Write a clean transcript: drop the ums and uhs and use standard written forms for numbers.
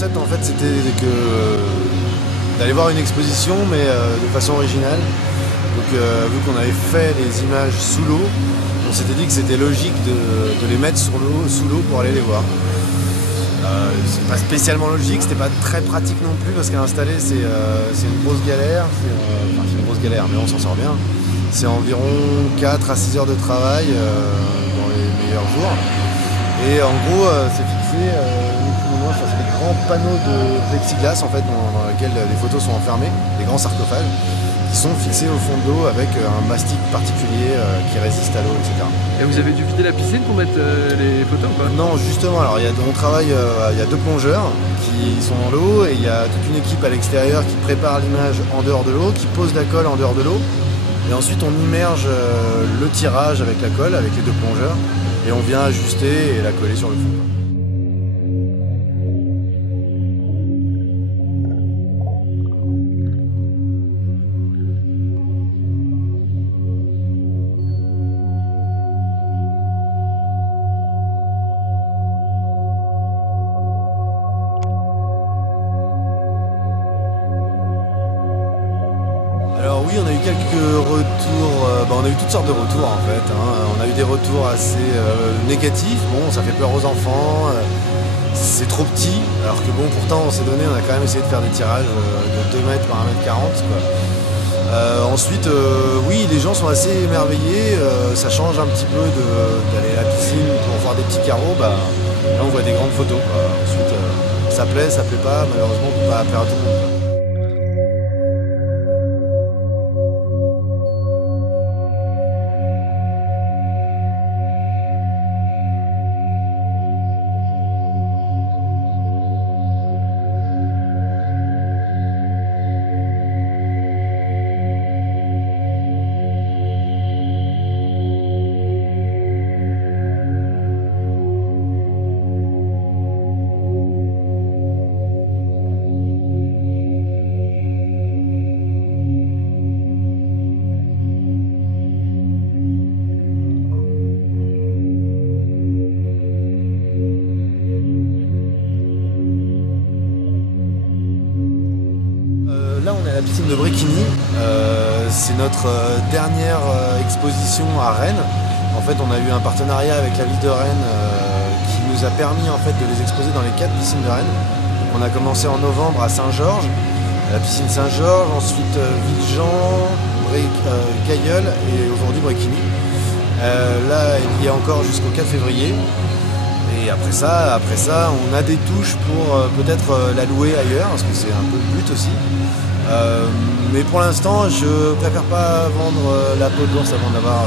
concept en fait c'était d'aller voir une exposition mais de façon originale. Donc vu qu'on avait fait les images sous l'eau, on s'était dit que c'était logique de les mettre sous l'eau pour aller les voir. C'est pas spécialement logique, c'était pas très pratique non plus parce qu'à installer c'est une grosse galère, enfin c'est une grosse galère mais on s'en sort bien. C'est environ 4 à 6 heures de travail dans les meilleurs jours. Et en gros c'est fixé, c'est des grands panneaux de plexiglas en fait, dans lesquels les photos sont enfermées, des grands sarcophages qui sont fixés au fond de l'eau avec un mastic particulier qui résiste à l'eau, etc. Et vous avez dû vider la piscine pour mettre les photos ou pas? Non, justement, alors on travaille, il y a 2 plongeurs qui sont dans l'eau et il y a toute une équipe à l'extérieur qui prépare l'image en dehors de l'eau, qui pose la colle en dehors de l'eau. Et ensuite on immerge le tirage avec la colle, avec les 2 plongeurs, et on vient ajuster et la coller sur le fond. Alors oui, on a eu quelques retours, on a eu toutes sortes de retours en fait. On a eu des retours assez négatifs, bon ça fait peur aux enfants, c'est trop petit, alors que bon pourtant on s'est donné, on a quand même essayé de faire des tirages de 2 mètres par 1,40 m quoi. Ensuite, oui les gens sont assez émerveillés, ça change un petit peu d'aller à la piscine pour voir des petits carreaux, là on voit des grandes photos quoi. Ensuite ça plaît pas, malheureusement on peut pas plaire à tout le monde. Là on est à la piscine de Bréquigny, c'est notre dernière exposition à Rennes. En fait on a eu un partenariat avec la ville de Rennes qui nous a permis en fait de les exposer dans les 4 piscines de Rennes. Donc, on a commencé en novembre à Saint-Georges, à la piscine Saint-Georges, ensuite Villejean, Gailleul et aujourd'hui Bréquigny. Là il y a encore jusqu'au 4 février. Et après ça, on a des touches pour peut-être la louer ailleurs, parce que c'est un peu le but aussi. Mais pour l'instant, je préfère pas vendre la peau de l'ours avant d'avoir